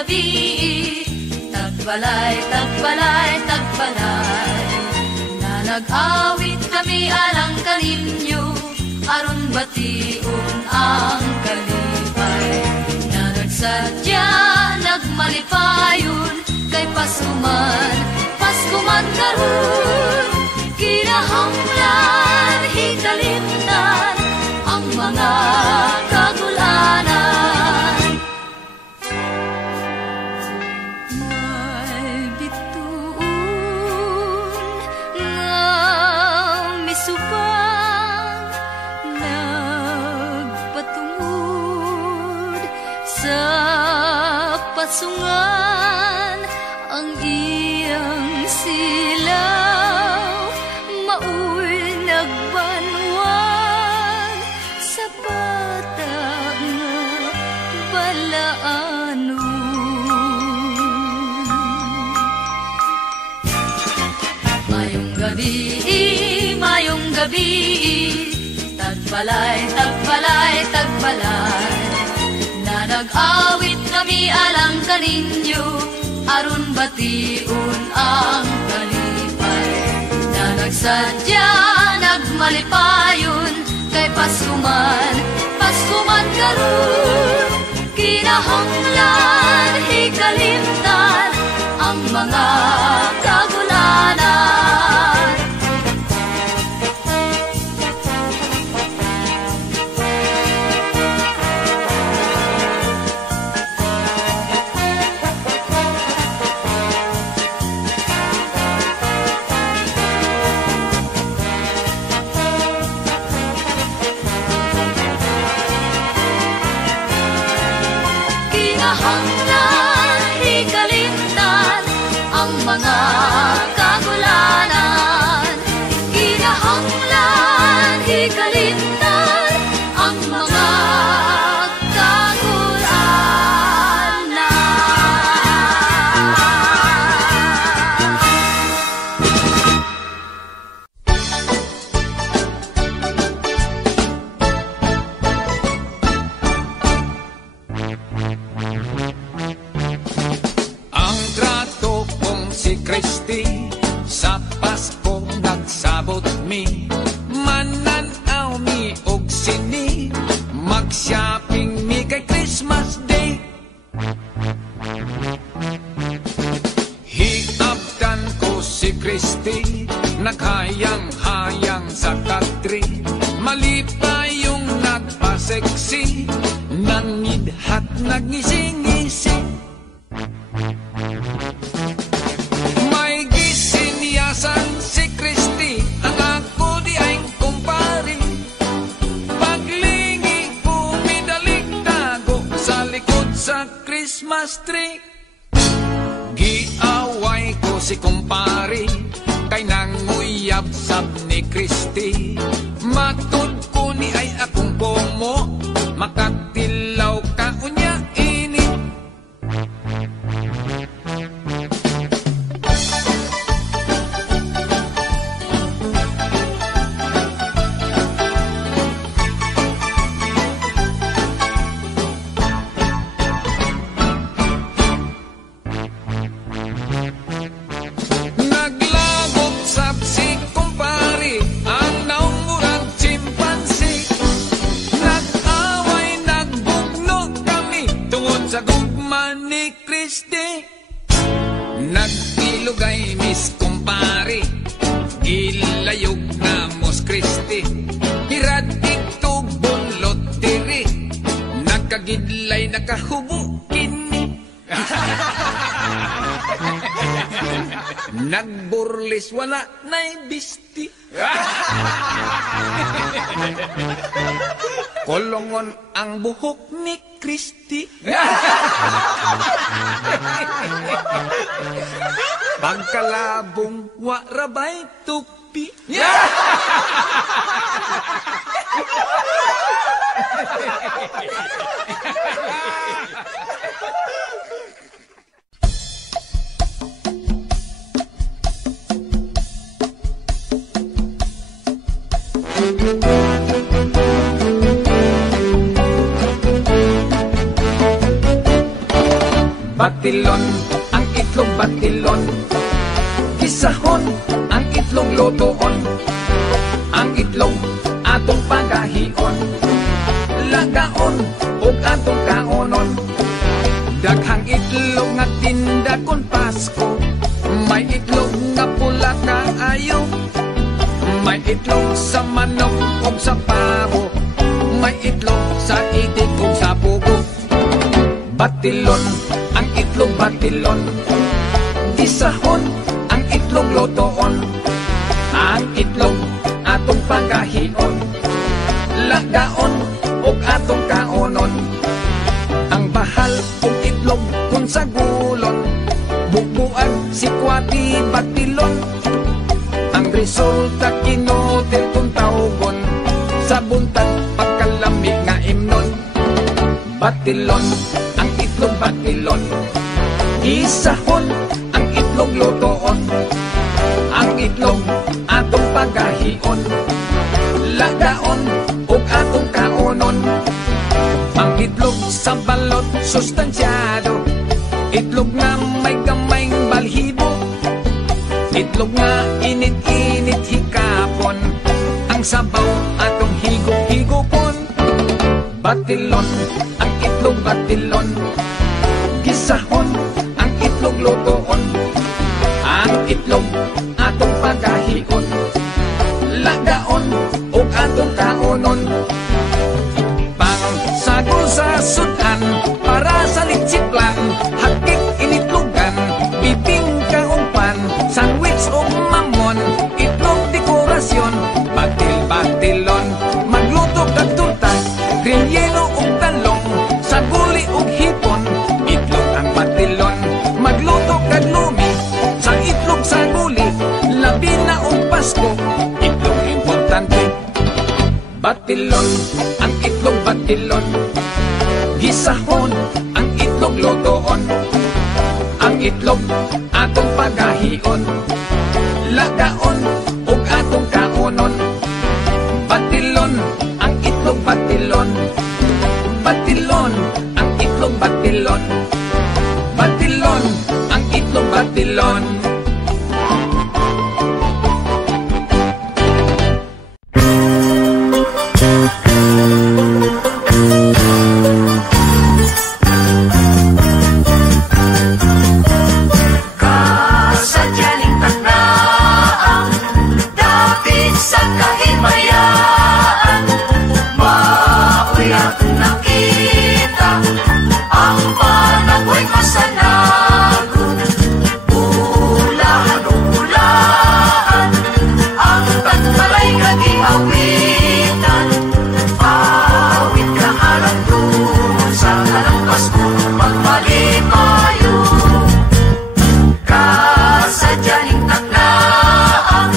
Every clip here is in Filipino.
gabi, tagbalay, tagbalay, tagbalay, na nag-awit kami alang kaninyo, aron batiun ang kalipay, na nagsadya, nagmalipayon, kay Pasuman, Paskuman karon, kinahanglan, hikalimnan, ang mga kagulanan. May bituon nga misubang, nagpatungod sa pasungan, ang iyang silaw, mauy nagbanwag sa bata nga balaanon. Mayong gabi, tagbalay, tagbalay, tagbalay, na nag-awit kami alang kaninyo, aron batiun ang kalipay, na nagsadya, nagmalipayon, kay Paskuman, Paskuman karon, kinahanglan, hikalimtan, ang mga kagulanan. Kinahanglan, hikalimtan, ang mga kagulanan. Kinahanglan, hikalimtan, ang mga kagulanan. Ang trato kong si Christy, sa Pasko nagsabot mi, mananaw mi og sini, mag-shopping mi kay Christmas Day. Hiabdan ko si Christy, naghayang-hayang sa country, malipayong nagpaseksi, nangidhat nagngisi-ngisi. May gisinyasan si Christy, ang ako di ay kumpari, paglingi pumidalig tago sa likod sa Christmas tree. Giaway ko si kumpari, kay nanguyab sab ni Christy, matud ko ni ay akong pomo, makatilaw ka unya ini. Naglagok sab si kumpari, ang naunguran chimpanzee, nag-away, nagbugno kami tungod sa gugma ni Christy. Nagilugay mis kumpari, gilayog na mos Christy, hiradik to bunlot diri, nagkagidlay nakahubo kini. Nagburlis wala na'y bisti, kolongon ang buhok ni Christy. Pagkalabong warabay tupi. Batilon, ang itlog batilon. Gisahon, ang itlog lotoon. Ang itlog atong pagahion. Lagaon, ug atong kaonon. Daghang itlog nga tinda kon Pasko. May itlog nga pula kaayo. May itlog sa manok ug sa paro. May itlog sa itik ug sa bugo. Batilon, ang itlog batilon. Gisahon, ang itlog lotoon. Ang itlog atong pagahion. Lagaon ug atong kaonon. Ang bahal ug itlog kun sa gulon. Bubuan si kwati batilon. Ang resulta kinotel kung tawgon. Sa buntag pagkalamig nga imnon. Batilon, ang itlog batilon. Isahon, ang itlog lotoon. Ang itlog atong pagahion. Lagaon ug atong kaonon. Ang itlog sa balot sustansyado. Itlog nga may gamayng balhibo. Itlog nga init-init hikapon. Ang sabaw atong higop-higopon. Batilon, ang itlog batilon. Gisahon, ang itlog lotoon. Ang itlog atong pagahion. Lagaon ug atong kaonon. Pangsagol sa sudan para sa litsiplan. Hakik initlogan, bibing kaumpan. Sandwich o mamon, itlog dekorasyon. Batil-batilon, magluto kag turta. Krinyeno o talong, saguli o hipon. Itlog ang batilon, magluto kag lumi. Sa itlog saguli, labi na o Pasko. Itlog importante. Batilon, ang itlog batilon. Gisahon, ang itlog lotoon. Ang itlog atong pagahion. Lagaon ug atong kaonon. Batilon, ang itlog batilon. Batilon, ang itlog batilon. Batilon, ang itlog batilon. Kasadyaning takdaan, dapit sa kahimayaan. Mauyak nakita ang panagway masanago. Ulahan o ulaan, ang tagmalay kagiawitan. Awit ka alam doon sa kanang Pasko, magmalipayo. Kasadyaning takdaan,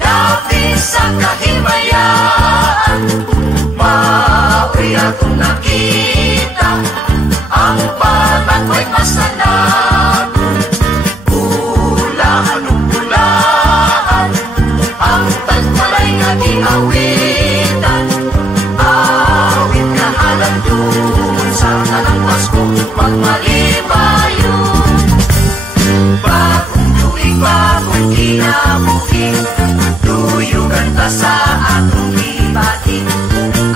dapit sa kahimayaan. Maoy akong nakita ang panagway masanago. Ulahan o ulaan, ang tagmalay nga giawitan. Awit ka halang doon sa kanang Pasko, magmalipayo. Bagong tuig, bagong kinabuhi, tuyugan ta sa atong ibati.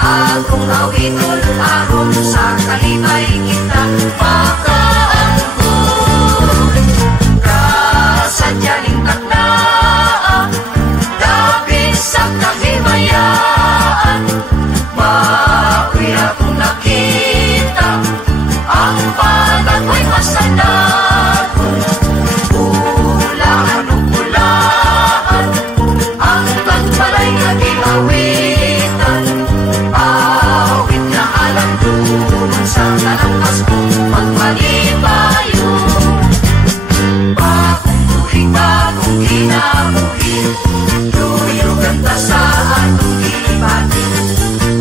Atong awiton aron sa kalipay kita makaangkon. Kasadyaning takdaan, dapit sa kahimayaan. Maoy akong nakita ang panagway masanago. Ulahan o ulaan, ang tagmalay nga giawitan. Awit na alam doon sa kanang Pasko, magmalipayo. Bagong tuig, bagong kinabuhi, tuyugan ta sa atong ibati.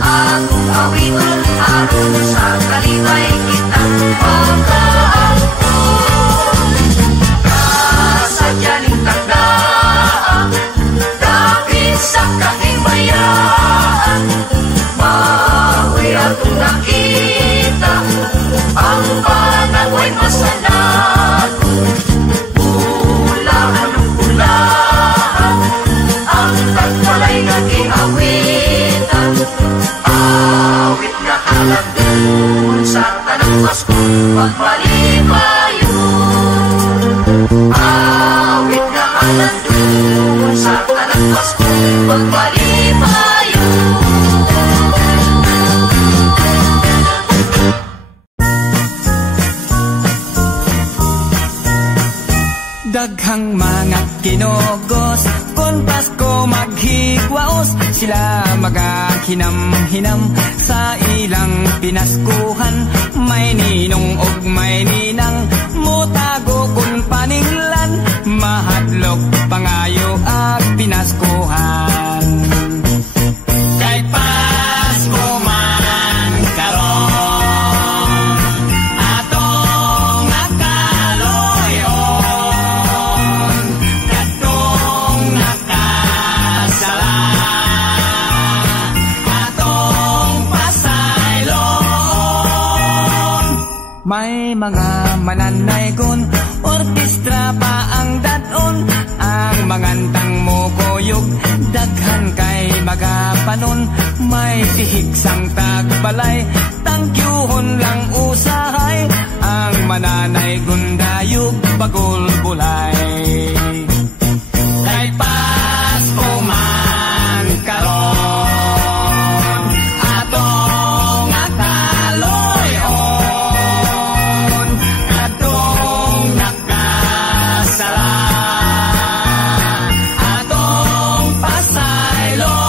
Atong awiton aron sa kalipay kita makaangkon. Kasadyaning takdaan, dapit sa kahimayaan. Maoy akong nakita ang panagway masanago. Paskong pagpalipayo. Awit na kalandun sa tanang Paskong pagpalipayo. Daghang mga kinogos, kung Pasko maghigwaos, sila magahinam-hinam sa ilang pinaskuhan. May ninong og may ninang, mutago kung paninglan, mahadlok pangayo ag pinaskuhan. Kay Pasko man karon, atong nakaloyon, katong nakasala, atong pasayloon. May mga mananaygon, orkestra pa ang dadon, ang mangantang mo koyog, daghan kay magapanon. May sihig sang tagbalay, tangkyuhon lang usahay, ang mananaygon dayog bagol bulay. Kay Pasko man karon, atong nakaloyon, atong nakasala, atong pasayloon.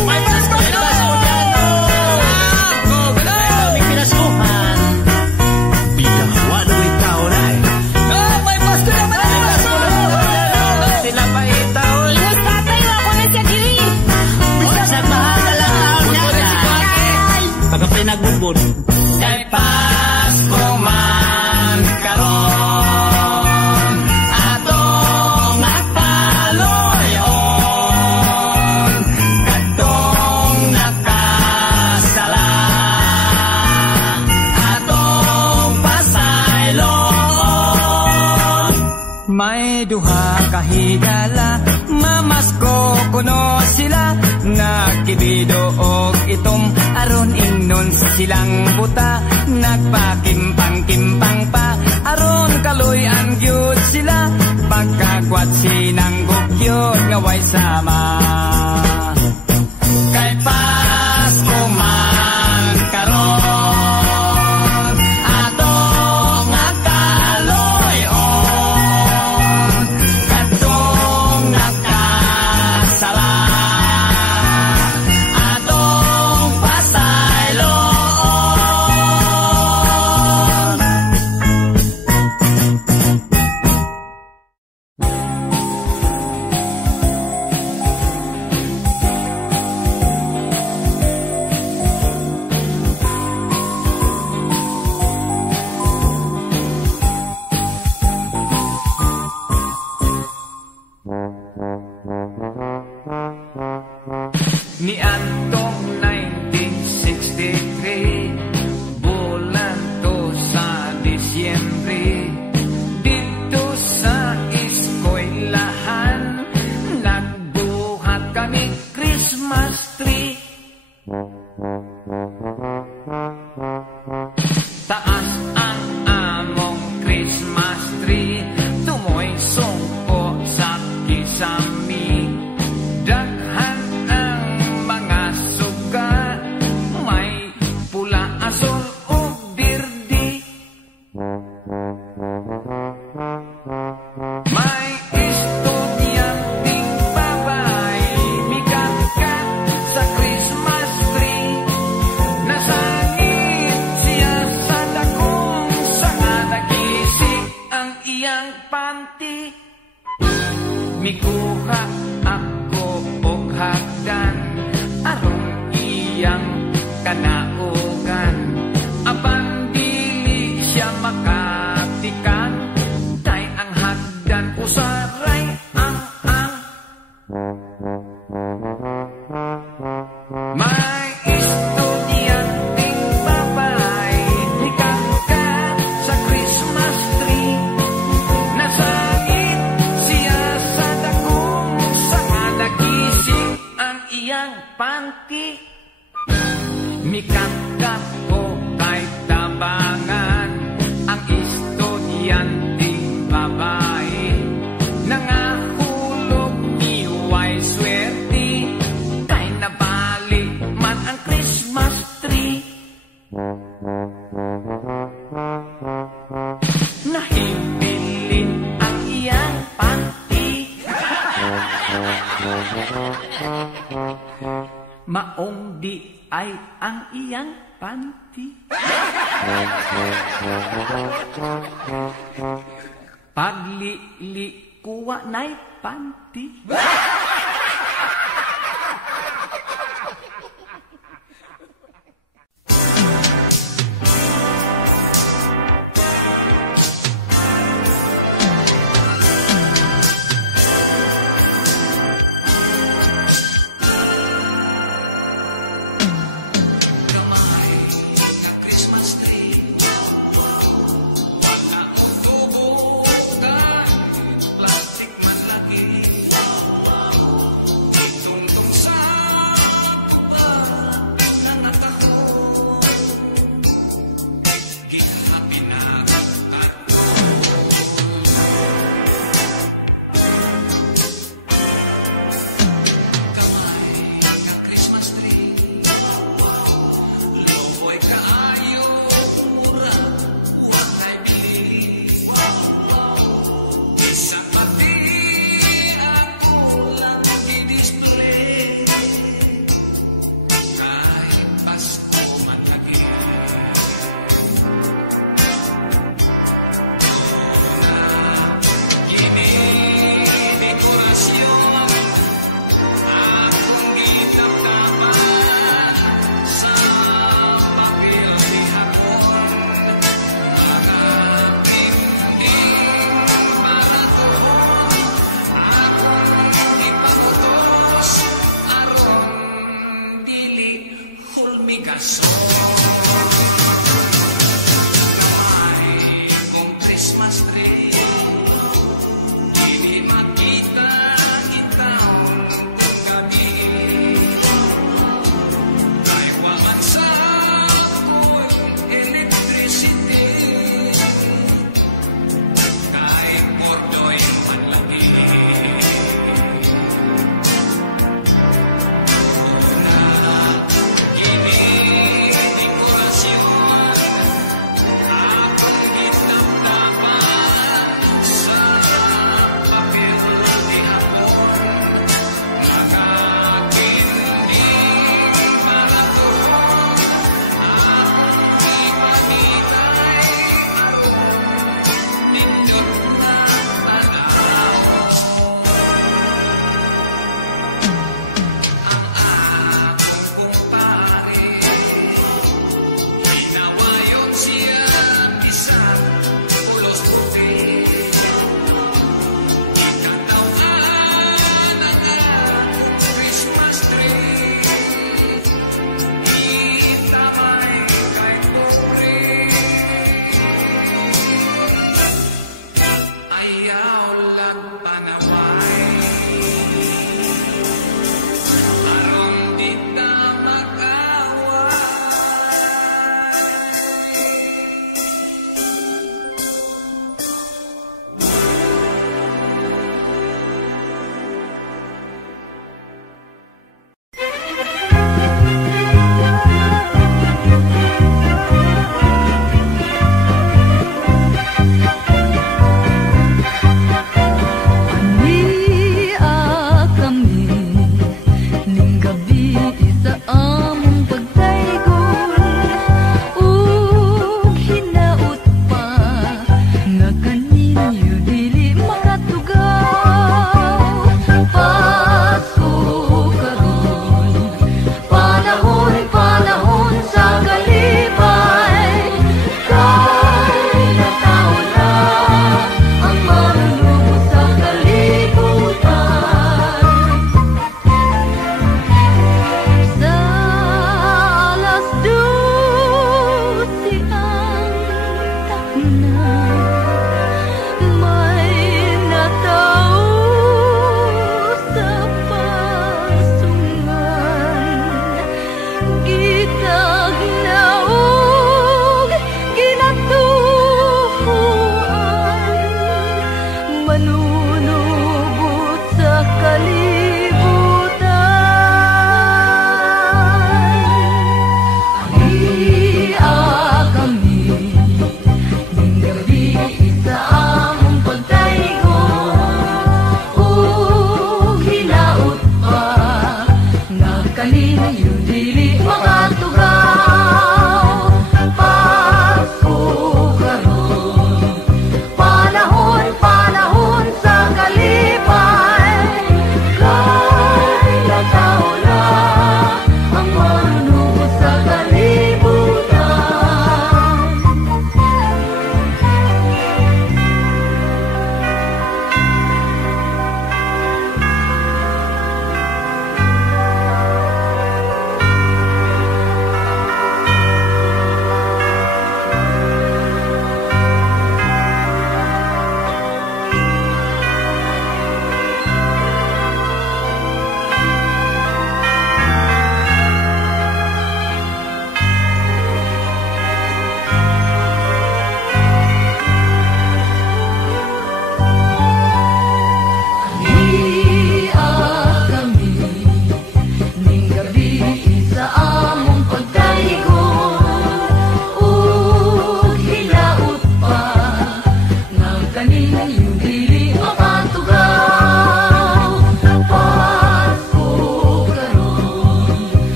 May Pasko na! May pinaskuhan. Bidawan mo ikaw na eh. May Pasko na! May Pasko na! Sila pa itaw. Ingat tatay, ako na siya diri. Bisa sa bahala lang na. Pagkapay nagbubod. Kay Pasko man karon, atong nakaloyon, katong nakasala, atong pasayloon. May duha kahigala, mamasko kuno sila, nakibido og itom, aron ingnon silang buta, nagpakimpang-kimpang pa, aron kaluyan gyud sila, pagkagwat sinanggugyod nga way sama. Kay Pasko man karon, atong nakaloyon, katong nakasala, atong pasayloon. Ni antong 1963, bulan to sa Disyembre, dito sa eskwelahan, nagbuhat kami Christmas tree. Taas ang among Christmas tree, tumoy sungko sa kisami. Daghan ang mga suga, may pula, asol ug birdi. May estudyanteng babae, mikat-kat sa Christmas tree. Nasangit siya sa dakong sanga, nagisi ang iyang panty. Mikuha ako og hagdan, aron iyang kanaugan, apan dili siya makatikan, tay ang hagdan usaray ang. May estudyanteng babae, mikat-kat sa Christmas tree. Nasangit siya sa dakong sanga, nagising ang iyang panty. babae, nangahulog ni way swerte, kay nabali man ang Christmas tree. Nahibilin ang iyang panty, maong di ay ang iyang panty. Paglili kuwa na'y panty.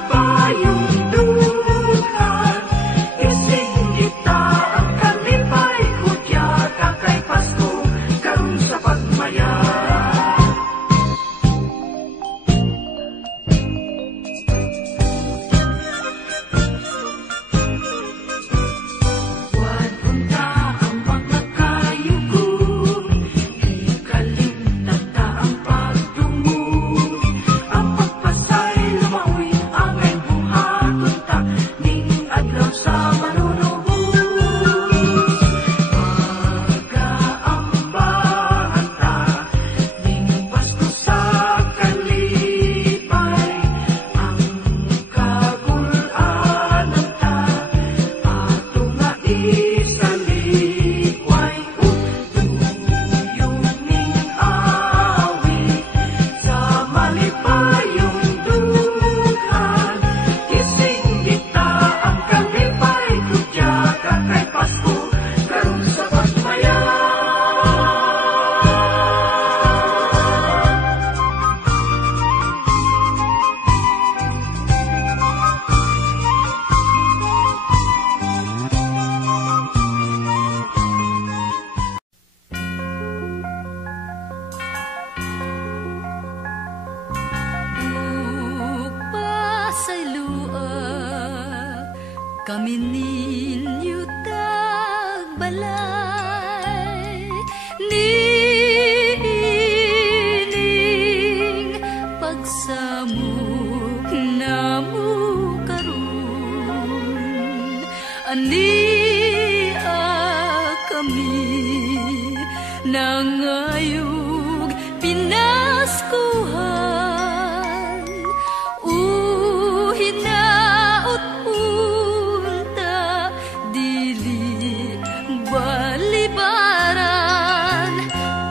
malipayong dughan, ising ita ang kalipay hudya kakay Pasko karon sa pagmaya. Wan unta ang mga kayugon, di kalimtan ta ang pagtungod, ang pagpasay lumaoy angay buhaton ta ning adlaw sa manunubos. Pag-aambahan ta ning Pasko sa kalipay, ang kagul-anan ta ato nga isalikway. Tuyong ning awit sa malipayong dughan, ising kita ang kalipay hudya kakay Pasko karon sa pagmaya. Pasalua kami ninyo tagbalay, nining pagsamok namo karon, ania kami nangayog pinaskuhan, hinaot unta dili balibaran,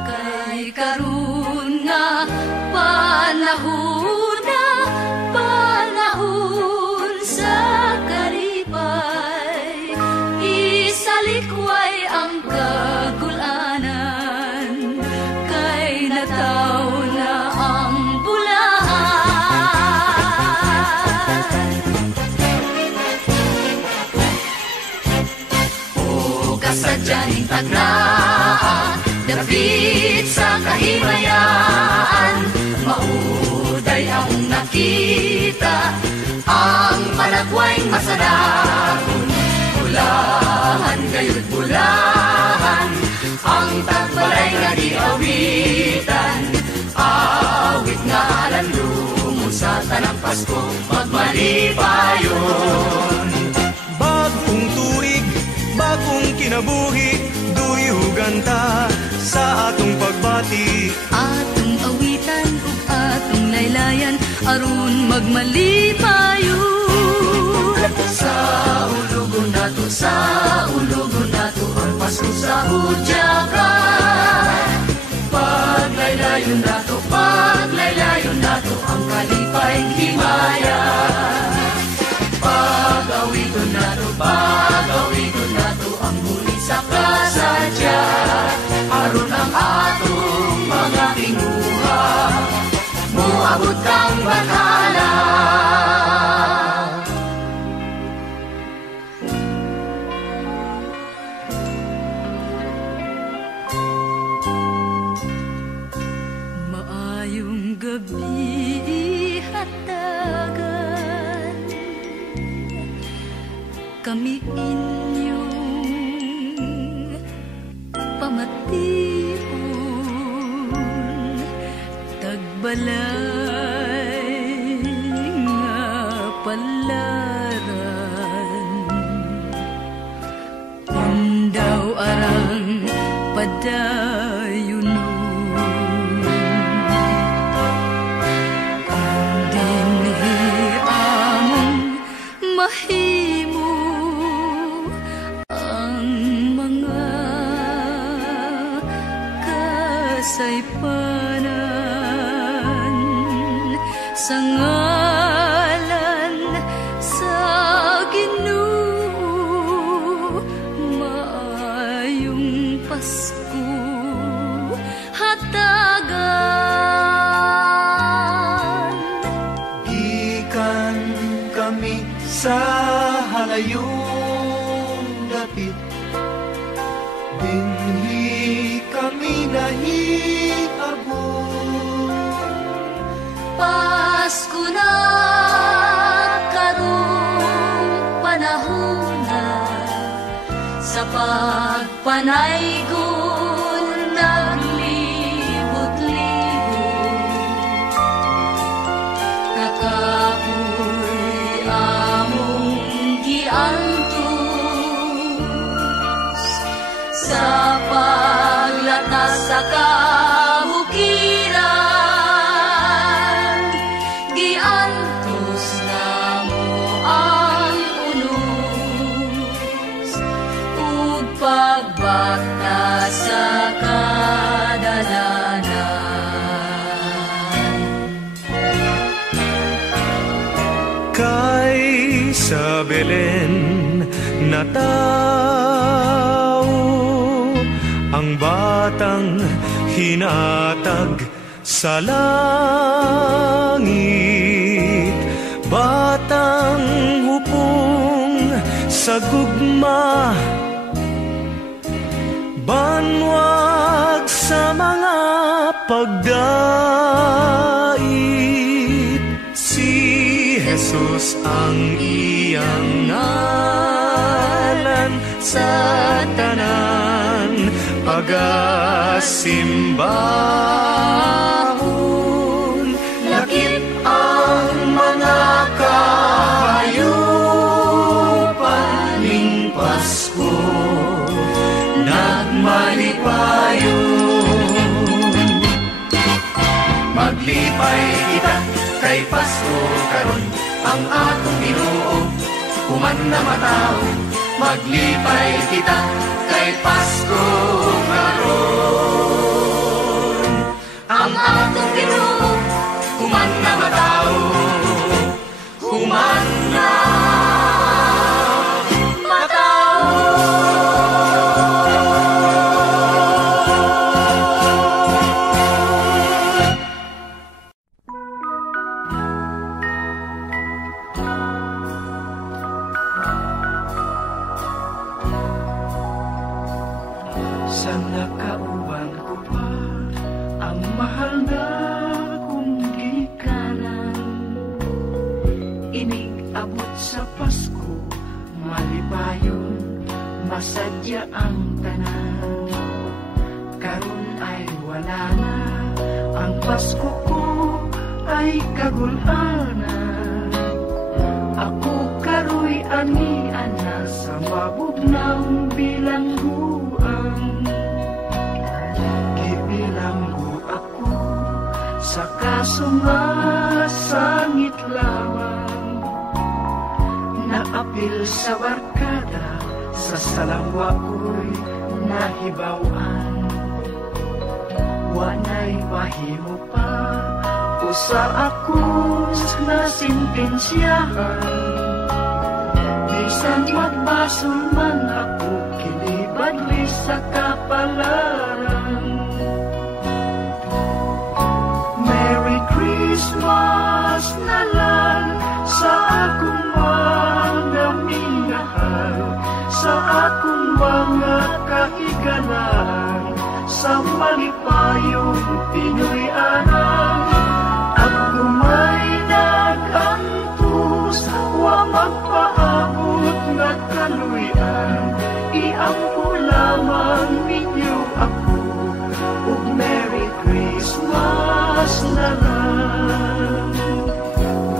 kay karon nga panahon sa kalipay, isalikway ang kagulanan, kay nataw na ang bulahan. Kasadyaning tagnaan, dapit sa kahimayan, mauday ang nakita, ang panagway masadahon, bulahan gayud bulahan, ang tagbalay nga di awitan, awit nga alam lumo sa tanang Pasko, magmalipayon. Bagong tuig, bagong kinabuhi, duyugan ta sa atong pagbati. Atong awitan ug atong laylayan, aron magmalipayon. Sa ulugon nato ang Pasko sa hudyakan, paglaylayon nato ang kalipayng himaya. Pag-awiton nato ang muli sa kasadya, aron ang atong mga kinuha, muabot kang banhala. Maayong gabi hatagan, kami inyong pamation, tagbalay nga palaran, undaw arang padayunon, dinhi among mahimo ang mga kasaypanan, sa ngalan sa Ginoo, maayong Pasko hatagan. Gikan kami sa halayong dapit, dinhi kami nahiabot. Pasko na karong panahon na, sa pagpanaygon naglibot-libot. Kakapoy among giantos sa paglatas sa kabukiran. Giantos na mo ang unos ug pagbata sa kadalanan. Kay sa Belen natao ang batang hinatag sa langit, batang hupong sa gugma, banwag sa mga pagdait. Si Jesus ang iyang ngalan, sa tanan pagasimbahon. Lakip ang mga kahayupan ning Pasko, nagmalipayon. Maglipay kita kay Pasko karon, ang atong Ginoo human na matao. Maglipay kita kay Pasko karon, ang atong Ginoo human na matao, human na masadya ang tanan. Karon ay wala na, ang Pasko ko ay kagulanan. Ako karoy ani-ana sa mabugnang bilangguan. Gibilanggo ako sa kasungasangit lamang, naapil sa barkada, sa salangwa ko'y nahibawan. Wanay mahimo pa usa akos na sintensyahan. Bisan magbasol man ako, kinibadli sa kapalaran. Merry Christmas na lang sa akong mga minahal, sa akong mga kahigalan, sa malipayong Pinoy-anan. At kumay nag-antos, wa magpaabot na kaluyan, iampo lamang ninyo ako, ug Merry Christmas na lang.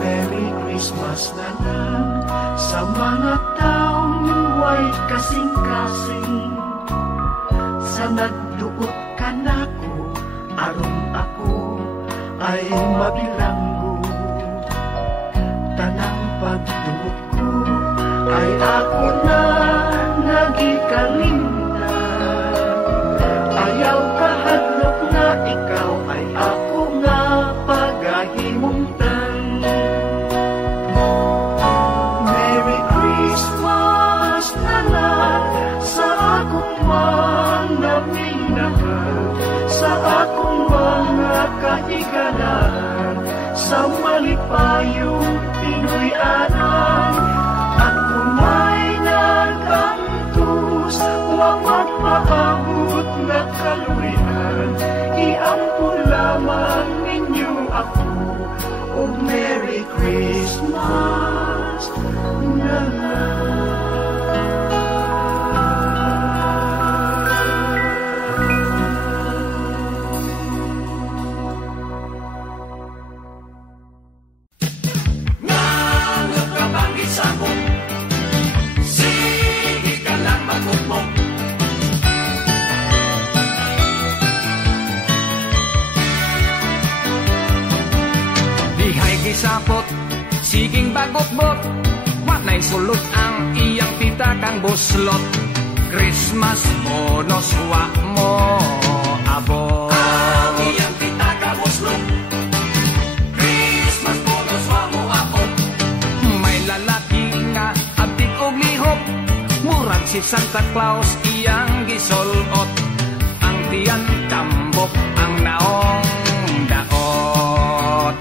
Merry Christmas na lang sa mga taong way kasing-kasing, sa nagduot ka nako, aron ako ay mabilanggo. Tanang pagduot ko ay ako na nagikalimtan. Ayaw kahadlok na ikaw ay ako nga pagahimungtan. Merry Christmas na lang sa akong mga minahal, sa akong mga kahigalan, sa malipayong Pinoy-anan. abot, wanay sulod ang iyang tita kang buslot. Christmas bonus wa mo abot. Ang iyang tita kang buslot, Christmas bonus wa mo abot. May lalaki nga abtik og lihok, murag si Santa Claus iyang gisulot. Ang tiyan tambok ang naong daot.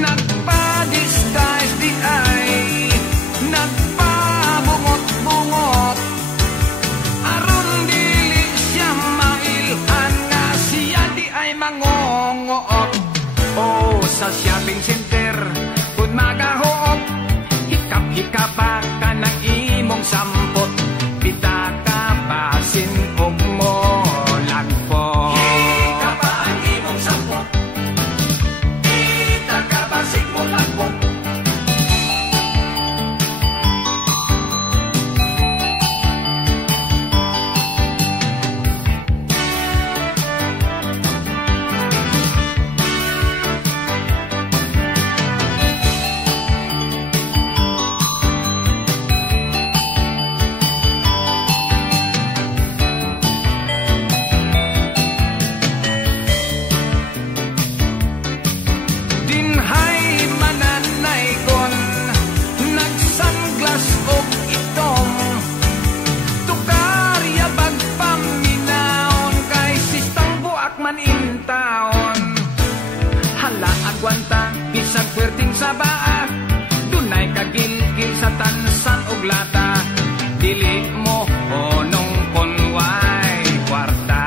Nagpa-disguise di ay nagpabungot-bungot, aron dili siya mailhan nga siya di ay mangongoot. O sa shopping center kung magahoot, hikap-hikapa ka ng imong sampot, pitaka basin og mo lagpo. Hikapa ang imong sampot, pitaka basin mo lagpo. Dinhay mananay kon, nagsanglas og itong, tukarya bagpaminaon, kay sistang buak man intaon. Hala agwanta, bisag puwerting sa baa, dunay kagilgil sa tansan og lata, dili mo honong konway kwarta.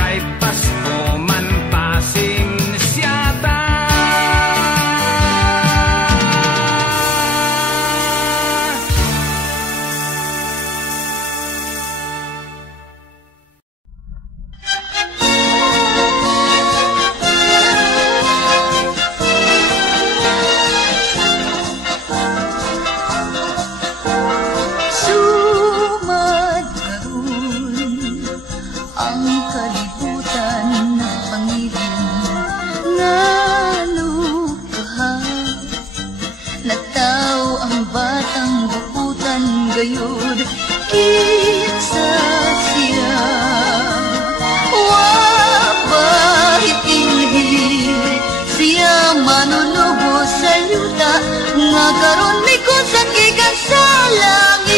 Kay Pasko man pasing siyata. Sumad karon ang kalibutan na pangilin nga lukahan. Nagtao ang batang bukutan gayud kitsa siya. Wabahit inhili siya manulubo sa yuta nga karon may kusakigan sa langit.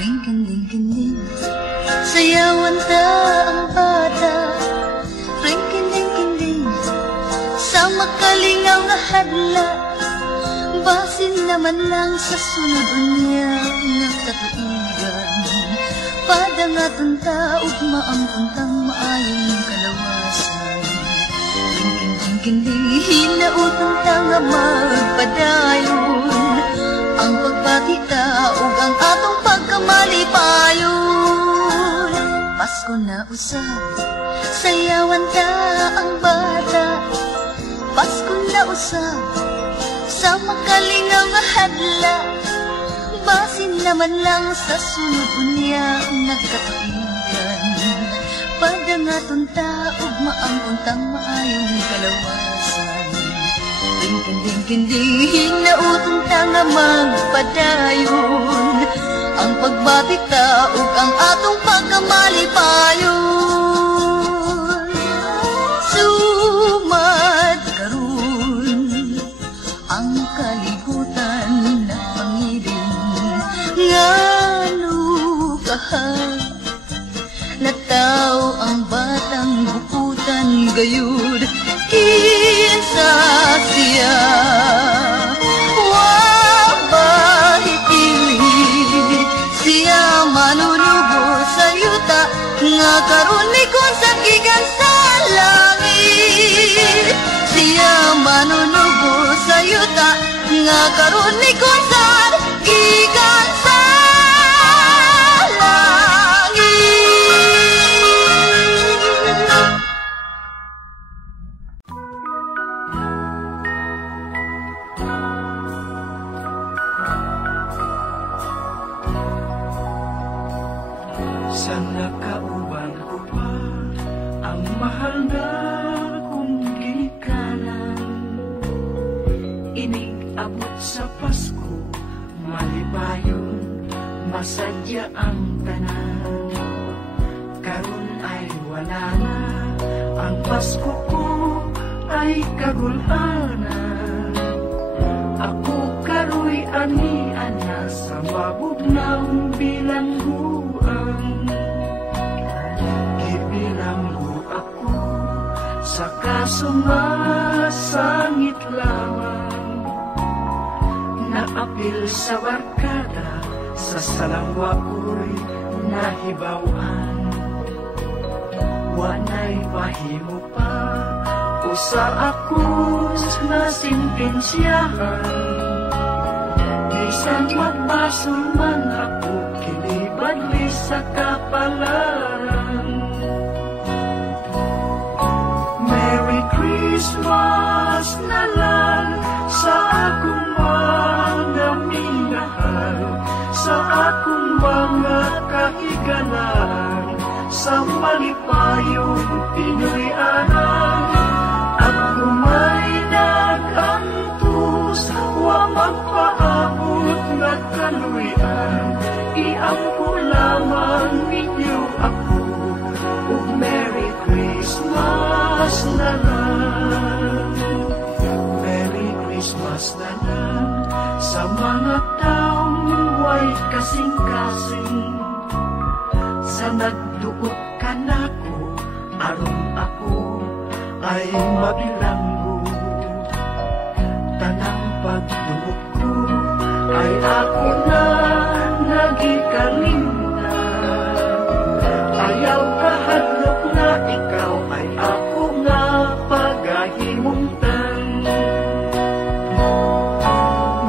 Ring-king-ding-king-ding, sayawan ta ang bata. Ring-king-ding-king-ding, sa makalingaw nga hadla. Basin naman lang sa sunod unya nga katuigan. Padangaton ta ug maampuntang maayong kalawasan. Ring-king-ding-king-ding, hinautong ta nga magpadayon. Ang pagpakita ug ang atong pagkamalipayon. Pasko na usab, sayawan ta ang bata. Pasko na usab, sa makalingaw nga hadla. Basin naman lang sa sunod unya nga katuigan. Padangaton ta ug maampuntang maayong kalawasan. Ring-king-ding-king-ding, hinautong ta nga magpadayon. Ang pagbabita ug ang atong pagkamalipayon. Sumad karon ang kalibutan na pangilin nga lukahan. Nataw ang batang bukutan gayud kinsa siya. Wabahit inhili siya manulubo sa yuta nga karon may konsakigan sa langit. Siya manulubo sa yuta nga karon may konsakigan sa Sa nakauban ko pa ang ang mahal na kong ginikanan. Inig-abot sa Pasko, malipayon, masadya ang tanan. Karon ay wala na, ang Pasko ko ay kagulanan. Ako karoy ani-ana sa mabugnaw bilangguan. Gibilanggo ako sa kasumasangit lamang. Naapil sa barkada, sa salangwa ko'y nahibawan. Wanay pahimo pa o sa akos na sintensyahan. Bisan magpasol man ako, kinibadli sa kapalaran. Merry Christmas na lang sa akong mga minahal, sa akong mga kahigalan, sa malipayong Pinoy-anan. Ako may nagantos, wa magpaabot na kaluyan. Iampo lamang ninyo ako, ug Merry Christmas na lang. Merry Christmas na lang sa mga taong way kasing-kasing. Sa nagduot ka nako, aron ako ay mabilanggo. Tanang pagduot ko ay ako na nagikalimtan. Ayaw kahadlok na ikaw ay ako nga pagahimungtan.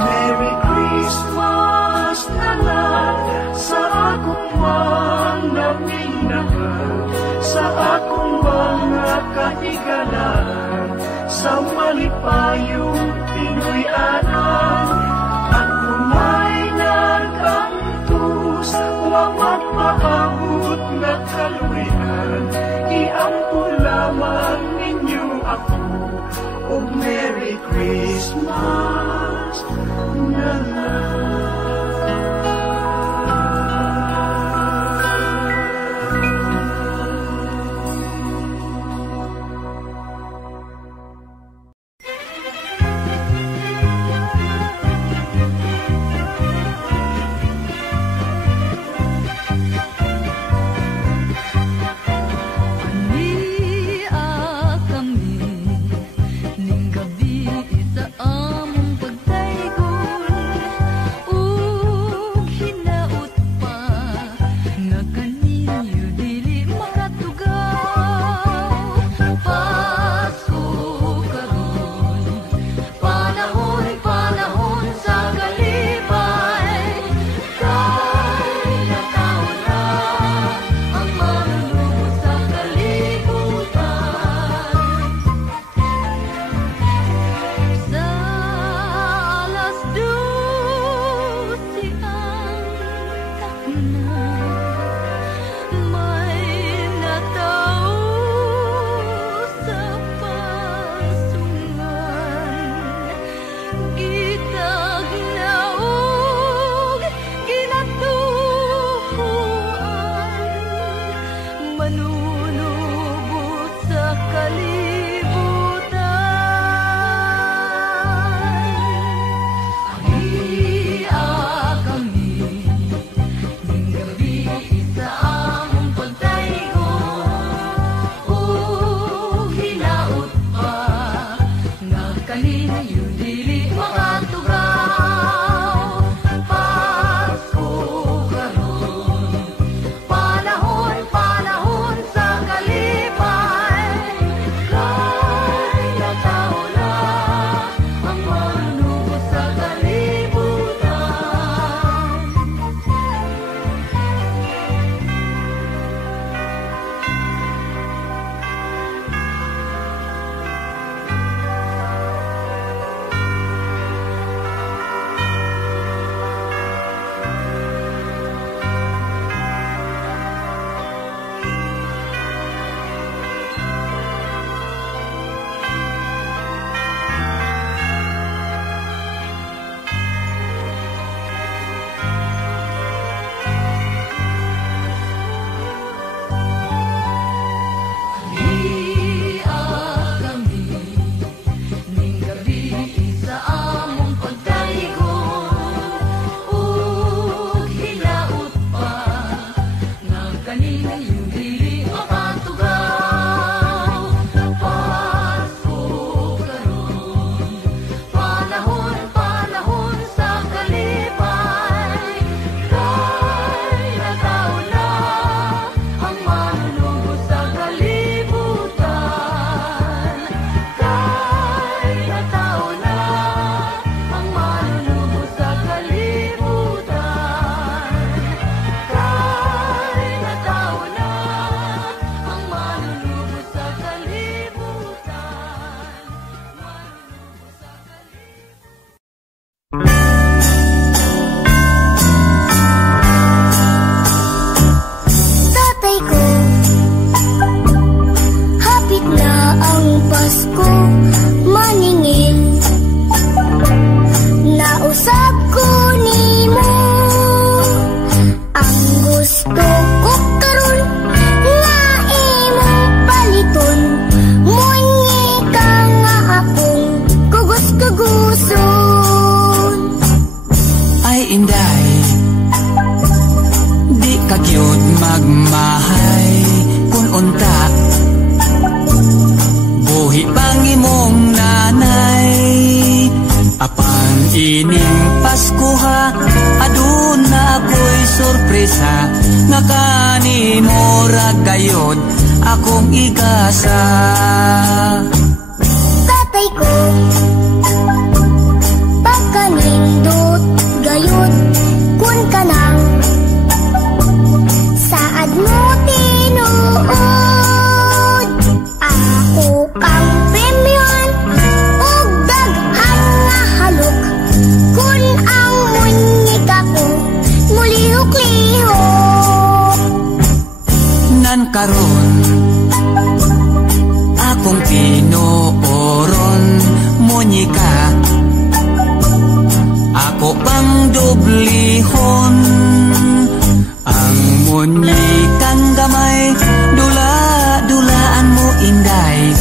Merry Christmas na lang sa akong mga minahal, sa akong mga kahigalan, sa malipayong Pinoy-anan. Ako may nagantos, wa magpaabot na kaluyan. Iampo lamang ninyo ako, o Merry Christmas na lang. Pasko maningil, nausap ko nimo. Ang gusto ko karon nga imong paliton, munyi ka nga akong kugos-kuguson. Ay inday, di ka gyud magmahay kun unta buhi pang imong nanay. Apan ining Pasko ha, aduna ako'y sorpresa nga kanimo ra gayod akong igasa. Tatay ko, pagkanindot gayod kun kanang saad mo tinuod. Ako kang premyon ug daghan nga halok kun ang munyika ko mulihok-lihok. Nan karon akong tinuoron munyika, ako pang dublihon. Ang munyikang gamay, dula-dulaan mo inday.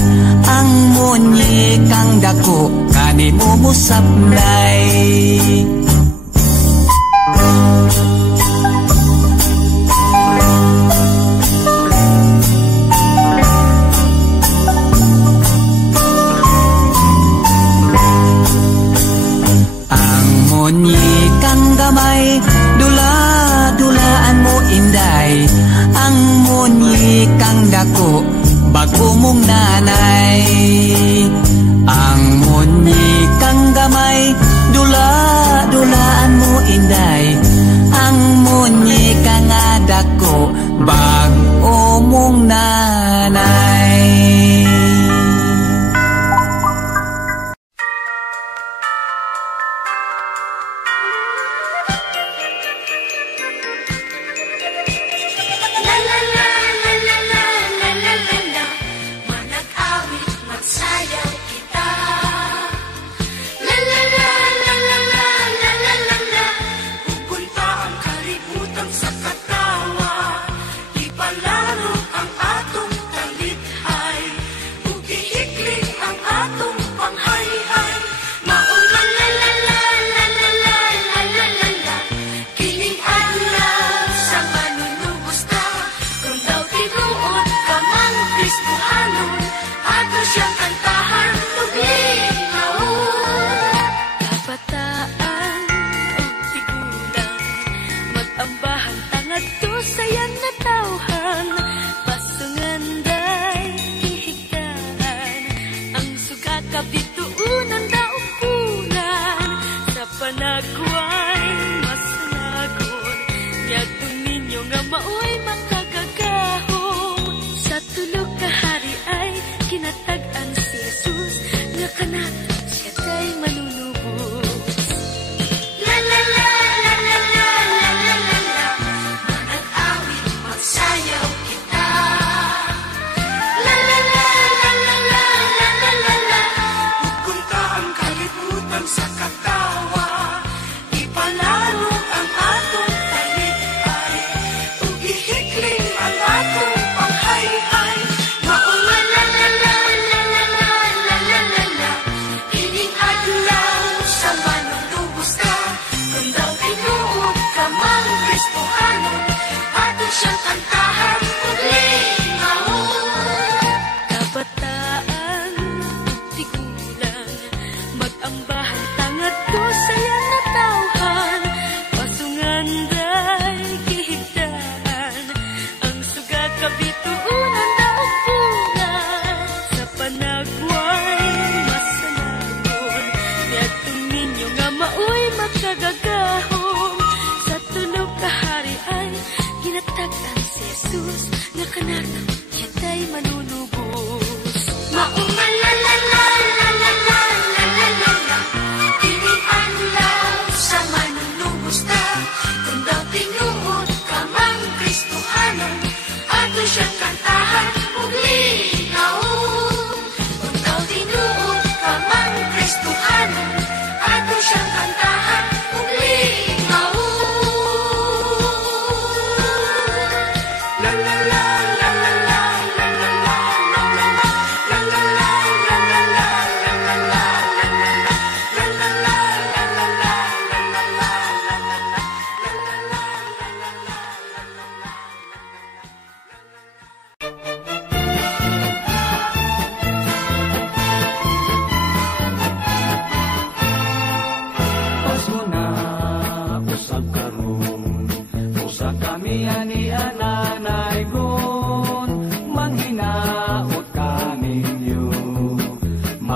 Ang munyikang dako, kanimo musapnay. Munyikang gamay, dula-dulaan mo inday. Ang munyikang dako, bago mong nanay. Ang munyikang gamay, dula-dulaan mo inday. Ang munyikang dako, bago mong nanay.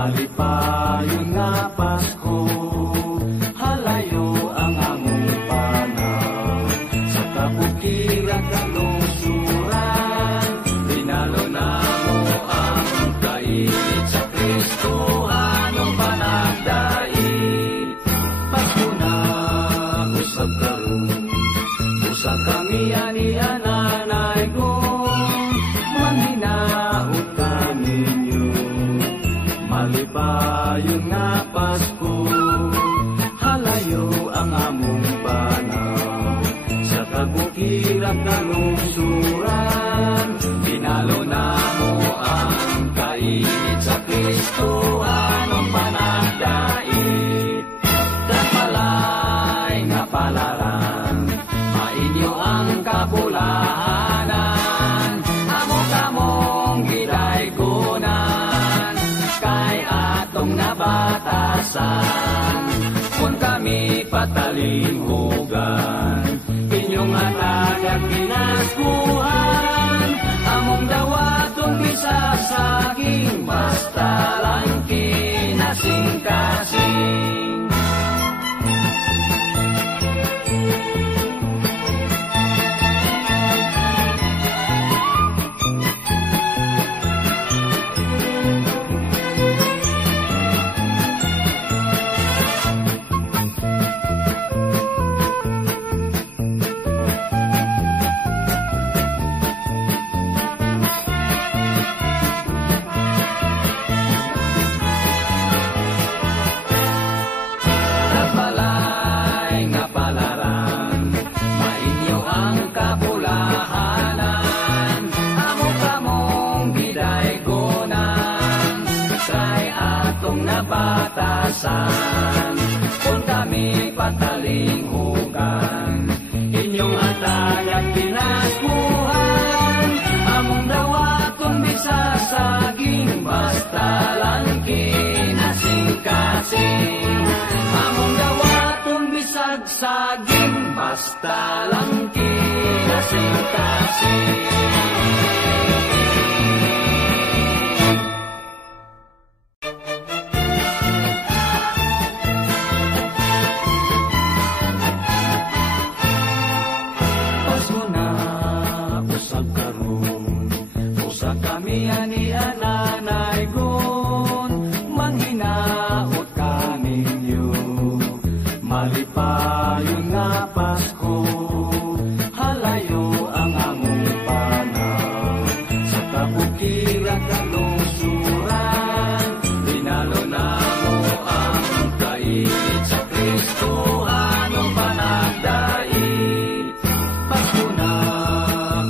Malipayon nga Pasko, halayo ang among panaw. Sa kabukiran kalungsuran, dinalo na mo ang kainit sa Kristo, anong panagdait. Pasko na usab karon, usab kami ani ananay ko, manghinaot ka ninyo. Malipayon nga Pasko, halayo ang among panaw. Sa kabukiran kalungsuran, dinalo na mo ang kainit sa Kristo, anong panagdait. Kapalay nga palaran, mainyo ang kabulahanan, amo kamong gidaygonan, kay atong nabatasan. Kung kami patalinghugan, inyong atagag pinaskuhan, among dawatong bisasaging, basta lang kinasing-kasing. Batasan, kung kami patalinghugan, inyong atagag pinaskuhan, among dawatong bisasaging, basta lang kinasing-kasing. Among dawatong bisagsaging, basta lang kinasing-kasing. Kami ani ananay gon, manghinaot ka ninyo. Malipayon nga Pasko, halayo ang among panaw. Sa kabukiran kalungsuran, dinalo na mo ang kainit sa Kristo, anong panagdait. Pasko na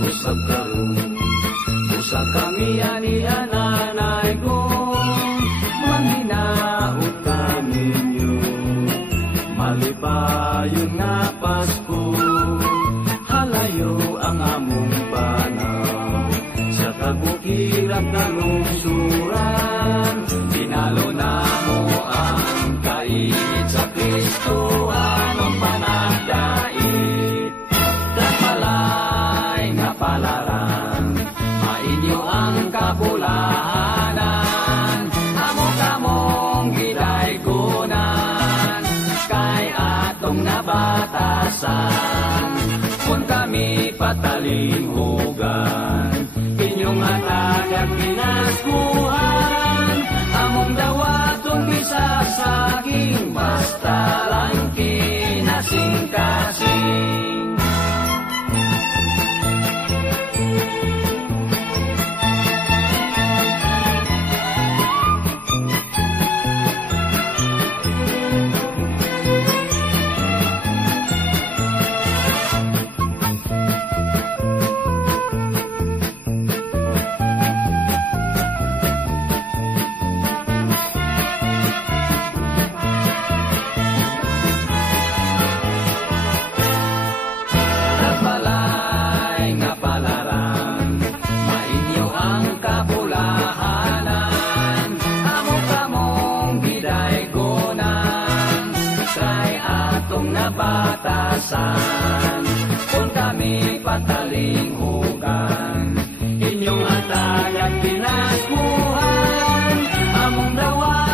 usab karon, usab kami ani ananay ko, manghinaot ka ninyo. Malipayon nga Pasko, halayo ang among panaw. Sa kabukiran kalungsuran, dinalo na mo ang kainit sa Kristo, anong panagdait. Kapalay nga palaran, mainyo ang kabulahanan, amo kamong gidaygonan, kay atong nabatasan. Kung kami patalinghugan, inyong atagag pinaskuhan, among dawatong bisasaging, basta lang kinasing-kasing. Batasan, kung kami patalinghugan, inyong atagag pinaskuhan, among dawa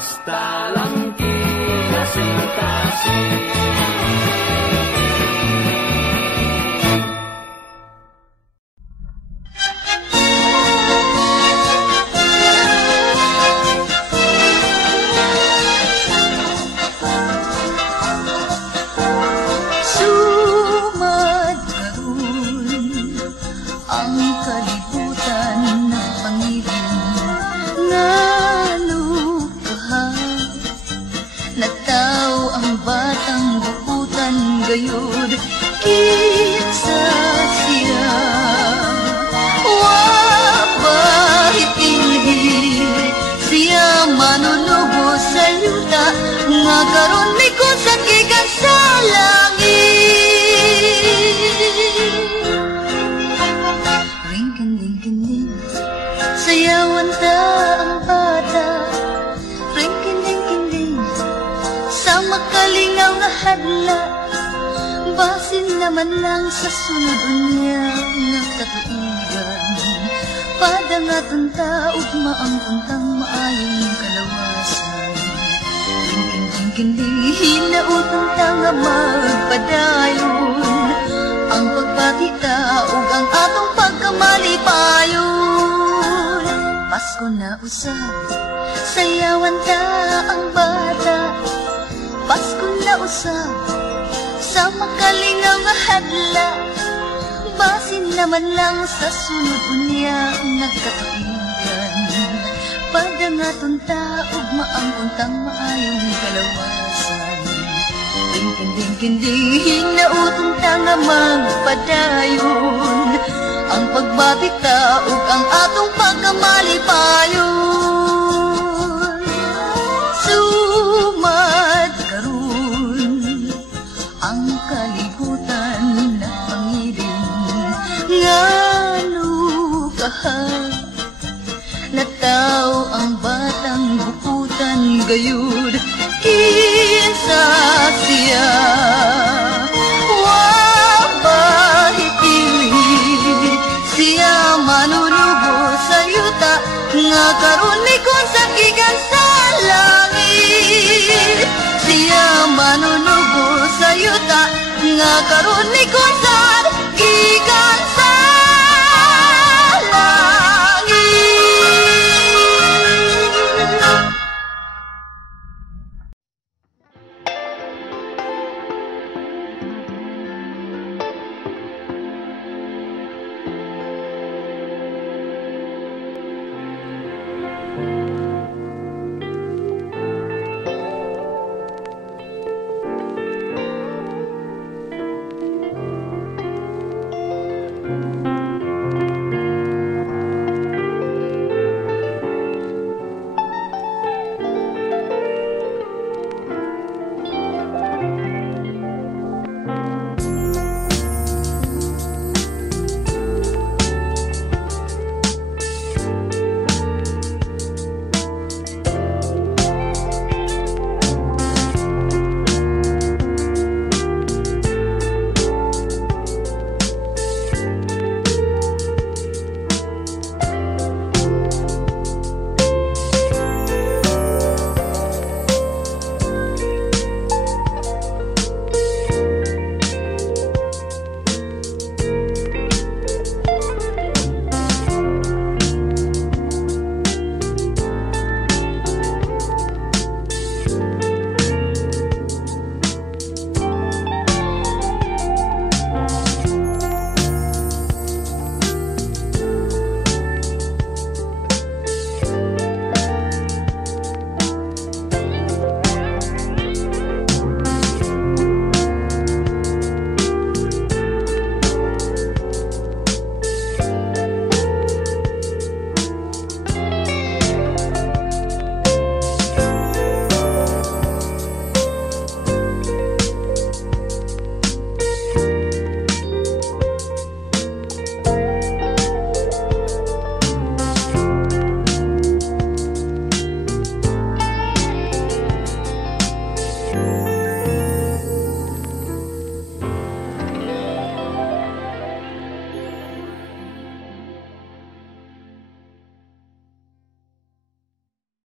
basta lang kinasing-kasing. Gayud kinsa siya wabahit inhi siya manulubo sa yuta nga karon may kusakigan sa langit. Ring-king-ding-king-ding sayawan ta ang bata. Ring-king-ding-king-ding sa makalingaw nga hadla. Basin naman lang sa sunod unya ng katuigan. Padangaton ta ugma ang puntang maayong kalawasan. King-king-king-king hinautong ta nga magpadayon. Ang pagpakita ug ang atong pagkamalipayon. Pasko na usab, sayawan ta ang bata. Pasko na usab, sa makalingaw nga hadla. Basin naman lang sa sunod unya nagkatuigan. Padangaton ta ugma ang untang maayong kalawasan. King-king-ding-king hinautong ta nga magpadayon. Ang pagbabita ug ang atong pagkamalipayon. Sumad karon ang kalibutan na pangiling ngano kaha nataw ang batang bukutan gayud kinsa siya wabahit inhi siya manulubo sa yuta nga karon may konsakigan sa langit. Siya manulubo sa yuta nga karon ni konsa